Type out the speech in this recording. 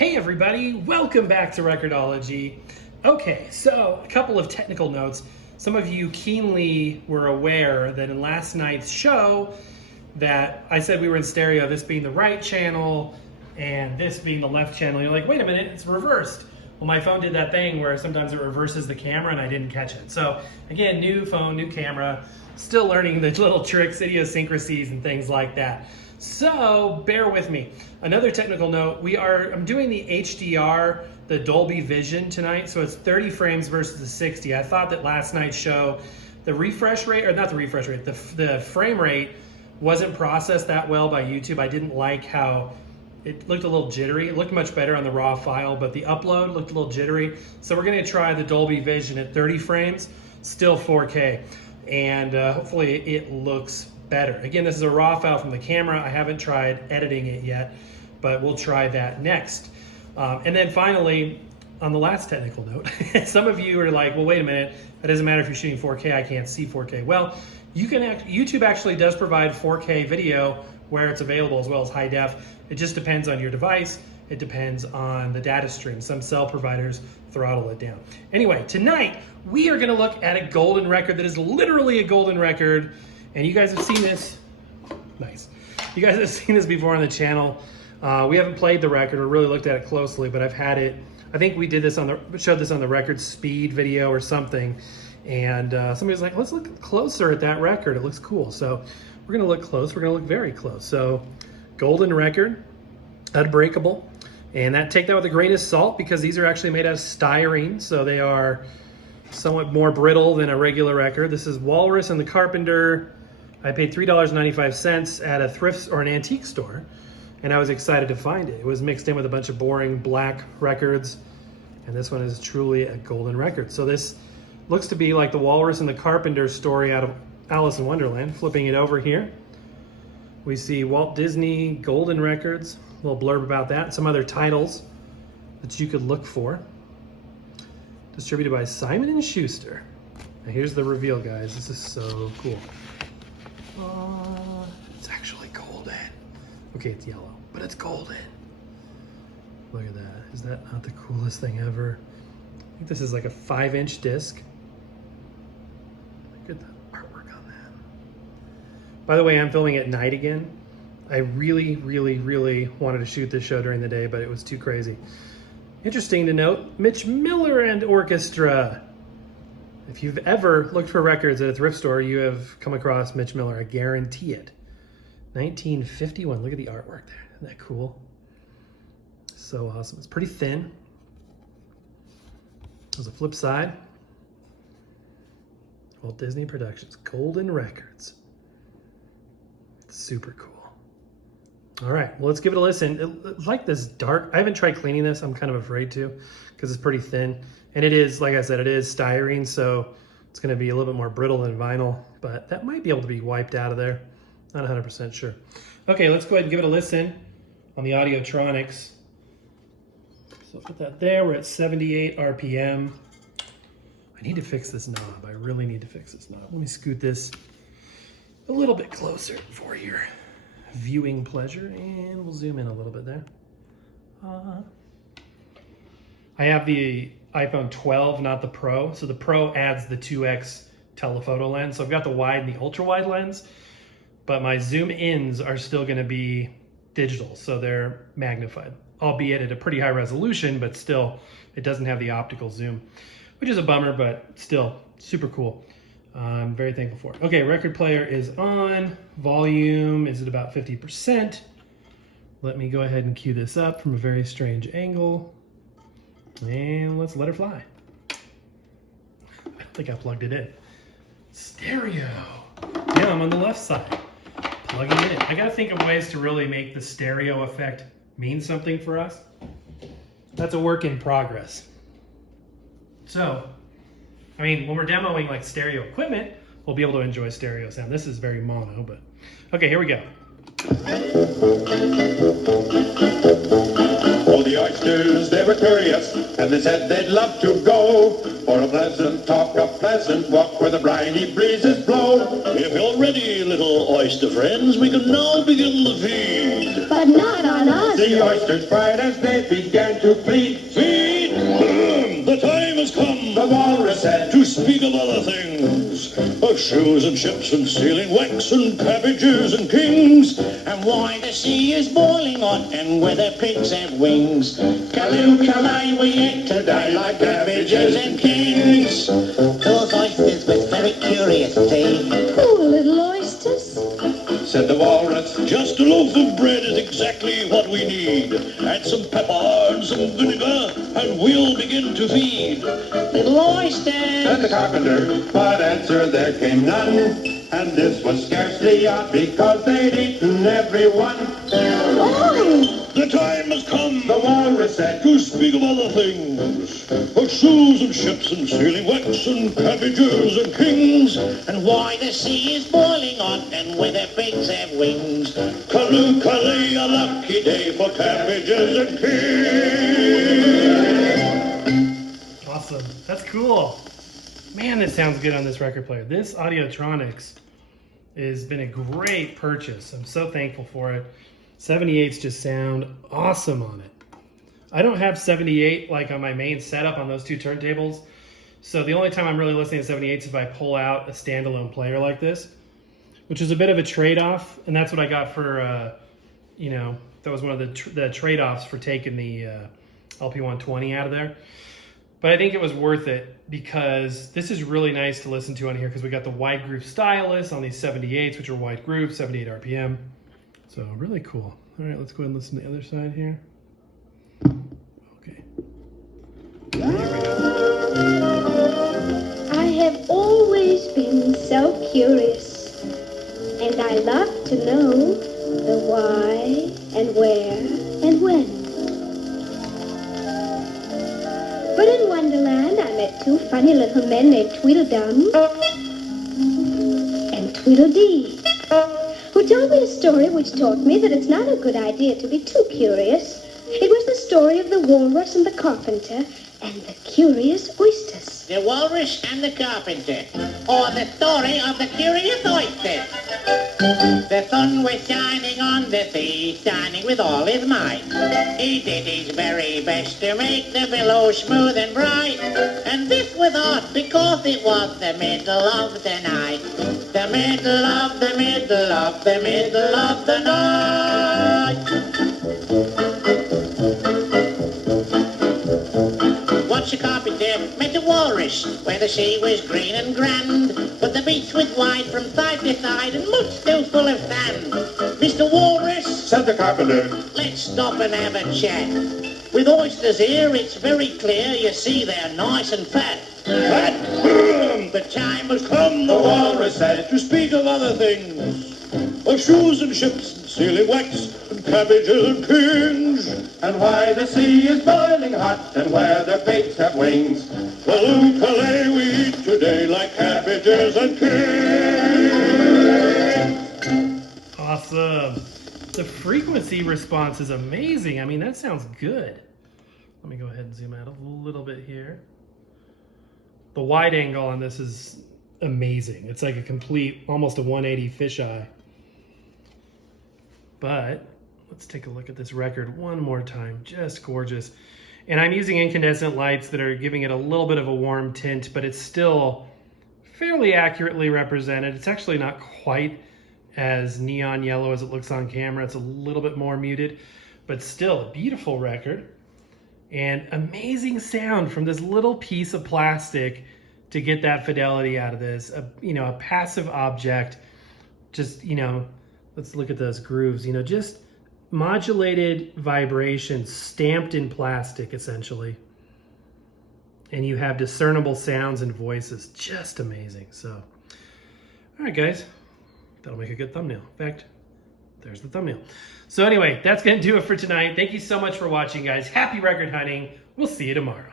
Hey everybody, welcome back to Record-ology. Okay, so a couple of technical notes. Some of you keenly were aware that in last night's show that I said we were in stereo, this being the right channel and this being the left channel. You're like, wait a minute, it's reversed. Well, my phone did that thing where sometimes it reverses the camera and I didn't catch it. So again, new phone, new camera, still learning the little tricks, idiosyncrasies and things like that. So bear with me. Another technical note, I'm doing the HDR, the Dolby Vision tonight. So it's 30 frames versus the 60. I thought that last night's show, the refresh rate, or not the refresh rate, the frame rate wasn't processed that well by YouTube. I didn't like how it looked a little jittery. It looked much better on the raw file, but the upload looked a little jittery. So we're gonna try the Dolby Vision at 30 frames, still 4K. And hopefully it looks better. Again, this is a raw file from the camera. I haven't tried editing it yet, but we'll try that next. And then finally, on the last technical note, some of you are like, well, wait a minute, it doesn't matter if you're shooting 4K, I can't see 4K. Well, YouTube actually does provide 4K video where it's available as well as high def. It just depends on your device. It depends on the data stream. Some cell providers throttle it down. Anyway, tonight we are gonna look at a golden record that is literally a golden record. And you guys have seen this, nice. You guys have seen this before on the channel. We haven't played the record or really looked at it closely, but I've had it. I think we did this showed this on the record speed video or something. And somebody was like, let's look closer at that record. It looks cool. So we're gonna look close. We're gonna look very close. So golden record, unbreakable. And take that with a grain of salt because these are actually made out of styrene. So they are somewhat more brittle than a regular record. This is Walrus and the Carpenter. I paid $3.95 at a thrift or an antique store, and I was excited to find it. It was mixed in with a bunch of boring black records, and this one is truly a golden record. So this looks to be like the Walrus and the Carpenter story out of Alice in Wonderland. Flipping it over here, we see Walt Disney Golden Records, a little blurb about that, some other titles that you could look for. Distributed by Simon & Schuster. Now here's the reveal, guys. This is so cool. It's actually golden. Okay, it's yellow, but it's golden. Look at that. Is that not the coolest thing ever? I think this is like a 5-inch disc. Look at the artwork on that. By the way, I'm filming at night again. I really, really, really wanted to shoot this show during the day, but it was too crazy. Interesting to note, Mitch Miller and Orchestra. If you've ever looked for records at a thrift store, you have come across Mitch Miller, I guarantee it. 1951, look at the artwork there. Isn't that cool? So awesome. It's pretty thin. There's a flip side. Walt Disney Productions, Golden Records. Super cool. All right, well, let's give it a listen. It's like this dark, I haven't tried cleaning this. I'm kind of afraid to because it's pretty thin. And it is, like I said, it is styrene, so it's gonna be a little bit more brittle than vinyl, but that might be able to be wiped out of there. Not 100% sure. Okay, let's go ahead and give it a listen on the Audiotronics. So put that there, we're at 78 RPM. I need to fix this knob. I really need to fix this knob. Let me scoot this a little bit closer for your viewing pleasure, and we'll zoom in a little bit there. I have the iPhone 12, not the Pro. So the Pro adds the 2x telephoto lens. So I've got the wide and the ultra wide lens, but my zoom ins are still gonna be digital. So they're magnified, albeit at a pretty high resolution, but still it doesn't have the optical zoom, which is a bummer, but still super cool. I'm very thankful for it. Okay, record player is on. Volume is at about 50%. Let me go ahead and cue this up from a very strange angle. And let's let her fly. I think I plugged it in. Stereo. Yeah, I'm on the left side. Plugging it in. I gotta think of ways to really make the stereo effect mean something for us. That's a work in progress. So, I mean, when we're demoing like stereo equipment, we'll be able to enjoy stereo sound. This is very mono, but okay, here we go. All the oysters, they were curious, and they said they'd love to go for a pleasant talk, a pleasant walk where the briny breezes blow. If you're ready, little oyster friends, we can now begin the feed. But not on us. The oysters cried as they began to plead. Feed! The time has come, The walrus said, to speak of other things, of shoes and ships and sealing wax and cabbages and kings, and why the sea is boiling hot and whether pigs have wings. Callooh, Calais, we ate today like cabbages and kings. Those oysters was very curious, see? Poor little oysters. said the walrus. Just a loaf of bread is exactly what we need. Add some pepper and some vinegar, and we'll begin to feed. Little oysters, Said the carpenter, but answer there came none. And this was scarcely odd, because they'd eaten every one. Oh, the time has come The walrus said, to speak of other things, of shoes and ships and sealing wax and cabbages and kings, and why the sea is boiling hot and whether pigs have wings. Callooh, Calais, a lucky day for cabbages and kings. Awesome. That's cool. Man, this sounds good on this record player. This Audiotronics has been a great purchase. I'm so thankful for it. 78s just sound awesome on it. I don't have 78 like on my main setup on those two turntables. So the only time I'm really listening to 78s is if I pull out a standalone player like this, which is a bit of a trade-off. And that's what I got for, that was one of the trade-offs for taking the LP120 out of there. But I think it was worth it because this is really nice to listen to on here because we got the wide groove stylus on these 78s, which are wide groove, 78 RPM. So really cool. All right, let's go ahead and listen to the other side here. Okay. Here we go. I have always been so curious, and I love to know the why and where and when. But in Wonderland, I met two funny little men named Tweedledum and Tweedledee, who told me a story which taught me that it's not a good idea to be too curious. It was the story of the walrus and the carpenter and the curious oysters. The Walrus and the Carpenter, or the story of the curious oysters. The sun was shining on the sea, shining with all his might. He did his very best to make the billows smooth and bright. And this was odd because it was the middle of the night. The middle of the middle of the middle of the night. Once a carpenter met a walrus where the sea was green and grand, but the beach was wide from side to side and much too full of sand. Mr. Walrus, Said the carpenter, let's stop and have a chat. With oysters here, it's very clear, you see they're nice and fat. Fat! The time has come, the walrus said, To speak of other things, of shoes and ships and sealing wax and cabbages and kings. and why the sea is boiling hot, and where the pigs have wings. Callooh, Calais, we eat today like cabbages and kings. Awesome. The frequency response is amazing. I mean, that sounds good. Let me go ahead and zoom out a little bit here. The wide angle on this is amazing. It's like a complete, almost a 180 fisheye. But let's take a look at this record one more time. Just gorgeous. And I'm using incandescent lights that are giving it a little bit of a warm tint, but it's still fairly accurately represented. It's actually not quite as neon yellow as it looks on camera. It's a little bit more muted, but still a beautiful record. And amazing sound from this little piece of plastic to get that fidelity out of this. A passive object, just, let's look at those grooves, just modulated vibration stamped in plastic, essentially. And you have discernible sounds and voices. Just amazing. So, all right, guys, that'll make a good thumbnail. In fact, there's the thumbnail. So anyway, that's going to do it for tonight. Thank you so much for watching, guys. Happy record hunting. We'll see you tomorrow.